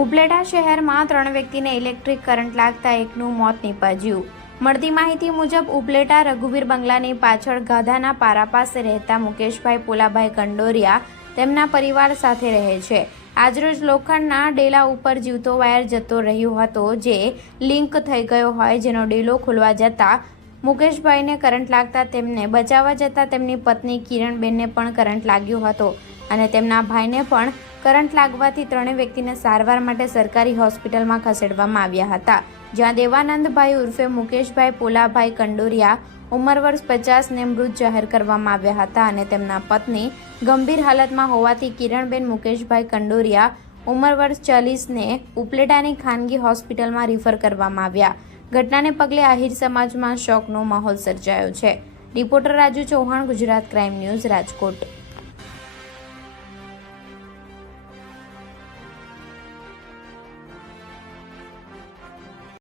ઉપલેટા શહેરમાં 3 વ્યક્તિને electric current લાગતા એકનું મોત નીપજ્યું। મળતી માહિતી મુજબ ઉપલેટા રઘુવીર બંગલાની પાછળ ગાધાના પારા પાસે રહેતા મુકેશભાઈ પોલાભાઈ કંડોરિયા તેમના પરિવાર સાથે રહે છે। આજરોજ લોખંડના ડેલા ઉપર જીવતો વાયર જતો રહ્યો હતો, જે લિંક થઈ ગયો હોય, જેનો ડેલો ખુલવા જતા મુકેશભાઈને કરંટ લાગતા તેમને બચાવવા જતા તેમની પત્ની કિરણબેનને પણ કરંટ લાગ્યો હતો અને તેમના ભાઈને પણ કરંટ લાગવાથી 3 વ્યક્તિને સારવાર માટે સરકારી હોસ્પિટલમાં ખસેડવામાં આવ્યા હતા, જ્યાં દેવાનંદભાઈ ઉર્ફે મુકેશભાઈ પોલાભાઈ કંડોરિયા ઉંમર વર્ષ 50 ને મૃત જાહેર કરવામાં આવ્યા હતા અને તેમના પત્ની ગંભીર હાલતમાં હોવાથી કિરણબેન મુકેશભાઈ કંડોરિયા ઉંમર વર્ષ 40 ને ઉપલેટાની ખાનગી હોસ્પિટલમાં રિફર કરવામાં આવ્યા। ઘટનાને પગલે આહિર સમાજમાં શોકનો માહોલ સર્જાયો છે। Reporter Raju Chauhan, Gujarat crime news, Rajkot.